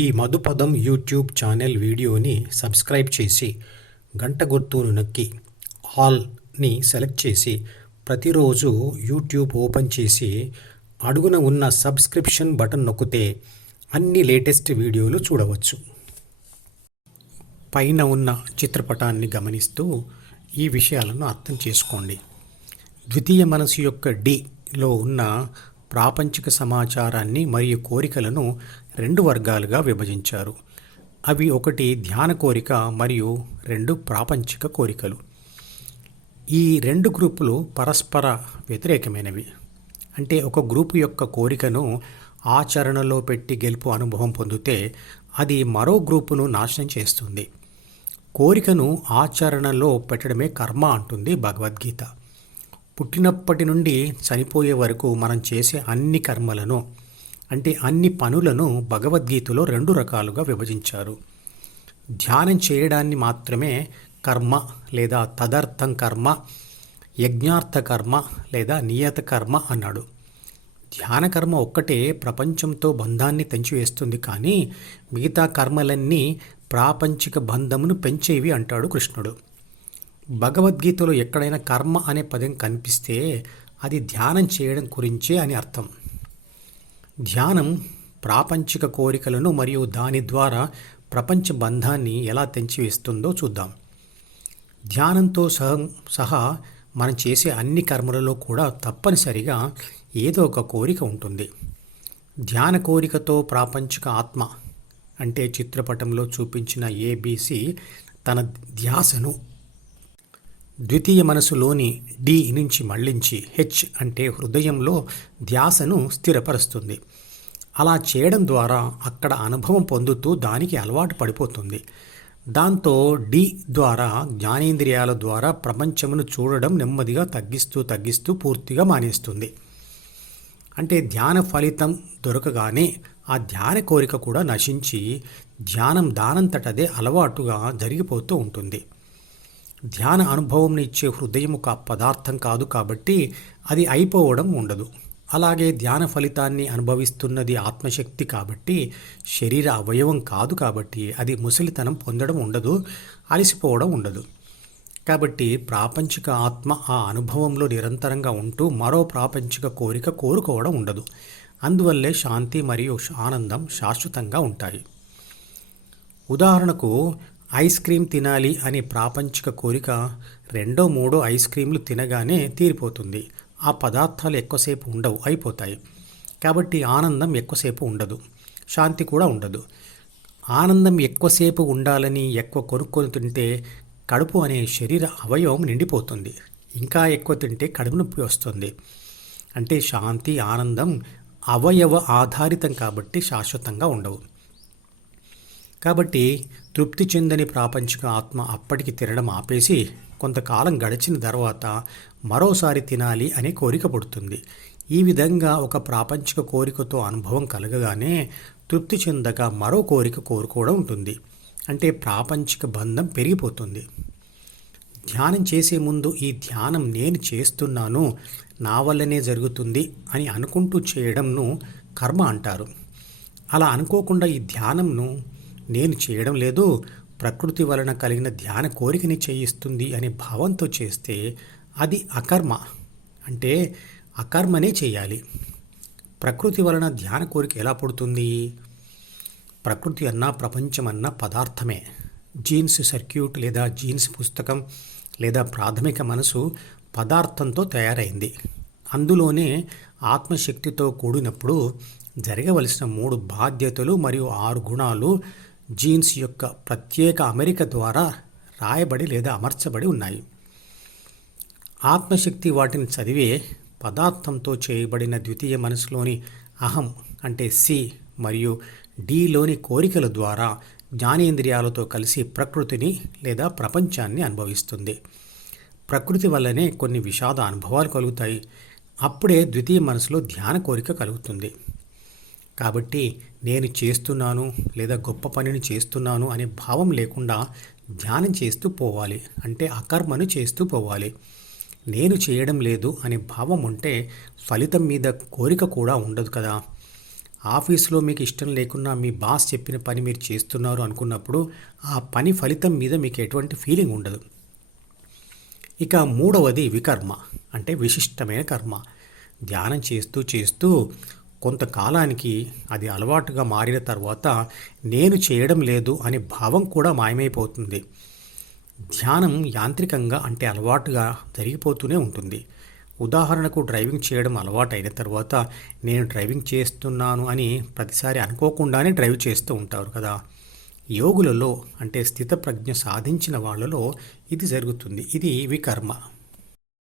ఈ Madhupadam YouTube channel వీడియోని subscribe చేసి గంట గుర్తును నొక్కి ఆల్ని సెలెక్ట్ చేసి ప్రతిరోజు యూట్యూబ్ ఓపెన్ చేసి అడుగున ఉన్న సబ్స్క్రిప్షన్ బటన్ నొక్కితే అన్ని లేటెస్ట్ వీడియోలు చూడవచ్చు. పైన ఉన్న చిత్రపటాన్ని గమనిస్తూ ఈ విషయాలను అర్థం చేసుకోండి. ద్వితీయ మనసు యొక్క డిలో ఉన్న ప్రాపంచిక సమాచారాన్ని మరియు కోరికలను రెండు వర్గాలుగా విభజించారు. అవి ఒకటి ధ్యాన కోరిక మరియు రెండు ప్రాపంచిక కోరికలు. ఈ రెండు గ్రూపులు పరస్పర వ్యతిరేకమైనవి. అంటే ఒక గ్రూపు యొక్క కోరికను ఆచరణలో పెట్టి గెలుపు అనుభవం పొందితే అది మరో గ్రూపును నాశనం చేస్తుంది. కోరికను ఆచరణలో పెట్టడమే కర్మ అంటుంది భగవద్గీత. పుట్టినప్పటి నుండి చనిపోయే వరకు మనం చేసే అన్ని కర్మలను అంటే అన్ని పనులను భగవద్గీతలో రెండు రకాలుగా విభజించారు. ధ్యానం చేయడాన్ని మాత్రమే కర్మ లేదా తదర్థం కర్మ యజ్ఞార్థ కర్మ లేదా నియత కర్మ అన్నాడు. ధ్యాన కర్మ ఒక్కటే ప్రపంచంతో బంధాన్ని తెంచివేస్తుంది కానీ మిగతా కర్మలన్నీ ప్రాపంచిక బంధమును పెంచేవి అంటాడు కృష్ణుడు. భగవద్గీతలో ఎక్కడైనా కర్మ అనే పదం కనిపిస్తే అది ధ్యానం చేయడం గురించే అని అర్థం. ధ్యానం ప్రాపంచిక కోరికలను మరియు దాని ద్వారా ప్రపంచ బంధాన్ని ఎలా తెంచివేస్తుందో చూద్దాం. ధ్యానంతో సహ సహా మనం చేసే అన్ని కర్మలలో కూడా తప్పనిసరిగా ఏదో ఒక కోరిక ఉంటుంది. ధ్యాన కోరికతో ప్రాపంచిక ఆత్మ అంటే చిత్రపటంలో చూపించిన ఏబీసీ తన ధ్యాసను ద్వితీయ మనసులోని డి నుంచి మళ్ళించి హెచ్ అంటే హృదయంలో ధ్యాసను స్థిరపరుస్తుంది. అలా చేయడం ద్వారా అక్కడ అనుభవం పొందుతూ దానికి అలవాటు పడిపోతుంది. దాంతో డి ద్వారా జ్ఞానేంద్రియాల ద్వారా ప్రపంచమును చూడడం నెమ్మదిగా తగ్గిస్తూ తగ్గిస్తూ పూర్తిగా మానేస్తుంది. అంటే ధ్యాన ఫలితం దొరకగానే ఆ ధ్యాన కోరిక కూడా నశించి ధ్యానం దానంతటదే అలవాటుగా జరిగిపోతూ ఉంటుంది. ధ్యాన అనుభవం ఇచ్చే హృదయం ఒక పదార్థం కాదు కాబట్టి అది అయిపోవడం ఉండదు. అలాగే ధ్యాన ఫలితాన్ని అనుభవిస్తున్నది ఆత్మశక్తి కాబట్టి శరీర అవయవం కాదు కాబట్టి అది ముసలితనం పొందడం ఉండదు అలసిపోవడం ఉండదు. కాబట్టి ప్రాపంచిక ఆత్మ ఆ అనుభవంలో నిరంతరంగా ఉంటూ మరో ప్రాపంచిక కోరిక కోరుకోవడం ఉండదు. అందువల్లే శాంతి మరియు ఆనందం శాశ్వతంగా ఉంటాయి. ఉదాహరణకు ఐస్ క్రీమ్ తినాలి అనే ప్రాపంచిక కోరిక రెండో మూడో ఐస్ క్రీమ్లు తినగానే తీరిపోతుంది. ఆ పదార్థాలు ఎక్కువసేపు ఉండవు అయిపోతాయి. కాబట్టి ఆనందం ఎక్కువసేపు ఉండదు. శాంతి కూడా ఉండదు. ఆనందం ఎక్కువసేపు ఉండాలని ఎక్కువ కొనుక్కొని తింటే కడుపు అనే శరీర అవయవం నిండిపోతుంది. ఇంకా ఎక్కువ తింటే కడుపు నొప్పి వస్తుంది. అంటే శాంతి ఆనందం అవయవ ఆధారితం కాబట్టి శాశ్వతంగా ఉండవు. కాబట్టి తృప్తి చెందని ప్రాపంచిక ఆత్మ అప్పటికి తినడం ఆపేసి కొంతకాలం గడిచిన తర్వాత మరోసారి తినాలి అనే కోరిక పుడుతుంది. ఈ విధంగా ఒక ప్రాపంచిక కోరికతో అనుభవం కలగగానే తృప్తి చెందక మరో కోరిక కోరుకోవడం ఉంటుంది. అంటే ప్రాపంచిక బంధం పెరిగిపోతుంది. ధ్యానం చేసే ముందు ఈ ధ్యానం నేను చేస్తున్నాను నా వల్లనే జరుగుతుంది అని అనుకుంటూ చేయడంను కర్మ అంటారు. అలా అనుకోకుండా ఈ ధ్యానంను నేను చేయడం లేదు. ప్రకృతి వలన కలిగిన ధ్యాన కోరికని చేయిస్తుంది అనే భావంతో చేస్తే అది అకర్మ. అంటే అకర్మనే చేయాలి. ప్రకృతి వలన ధ్యాన కోరిక ఎలా పుడుతుంది? ప్రకృతి అన్నా ప్రపంచం అన్న పదార్థమే. జీన్స్ సర్క్యూట్ లేదా జీన్స్ పుస్తకం లేదా ప్రాథమిక మనసు పదార్థంతో తయారైంది. అందులోనే ఆత్మశక్తితో కూడినప్పుడు జరగవలసిన మూడు బాధ్యతలు మరియు ఆరు గుణాలు జీన్స్ యొక్క ప్రత్యేక అమెరిక ద్వారా రాయబడి లేదా అమర్చబడి ఉన్నాయి. ఆత్మశక్తి వాటిని చదివే పదార్థంతో చేయబడిన ద్వితీయ మనసులోని అహం అంటే సి మరియు డిలోని కోరికల ద్వారా జ్ఞానేంద్రియాలతో కలిసి ప్రకృతిని లేదా ప్రపంచాన్ని అనుభవిస్తుంది. ప్రకృతి వల్లనే కొన్ని విషాద అనుభవాలు కలుగుతాయి. అప్పుడే ద్వితీయ మనసులో ధ్యాన కోరిక కలుగుతుంది. కాబట్టి నేను చేస్తున్నాను లేదా గొప్ప పనిని చేస్తున్నాను అనే భావం లేకుండా ధ్యానం చేస్తూ పోవాలి. అంటే అకర్మను చేస్తూ పోవాలి. నేను చేయడం లేదు అనే భావం ఉంటే ఫలితం మీద కోరిక కూడా ఉండదు కదా. ఆఫీసులో మీకు ఇష్టం లేకున్నా మీ బాస్ చెప్పిన పని మీరు చేస్తున్నారు అనుకున్నప్పుడు ఆ పని ఫలితం మీద మీకు ఎటువంటి ఫీలింగ్ ఉండదు. ఇక మూడవది వికర్మ అంటే విశిష్టమైన కర్మ. ధ్యానం చేస్తూ చేస్తూ కొంతకాలానికి అది అలవాటుగా మారిన తర్వాత నేను చేయడం లేదు అనే భావం కూడా మాయమైపోతుంది. ధ్యానం యాంత్రికంగా అంటే అలవాటుగా జరిగిపోతూనే ఉంటుంది. ఉదాహరణకు డ్రైవింగ్ చేయడం అలవాటు అయిన తర్వాత నేను డ్రైవింగ్ చేస్తున్నాను అని ప్రతిసారి అనుకోకుండానే డ్రైవ్ చేస్తూ ఉంటారు కదా. యోగులలో అంటే స్థితప్రజ్ఞ సాధించిన వాళ్ళలో ఇది జరుగుతుంది. ఇది వికర్మ.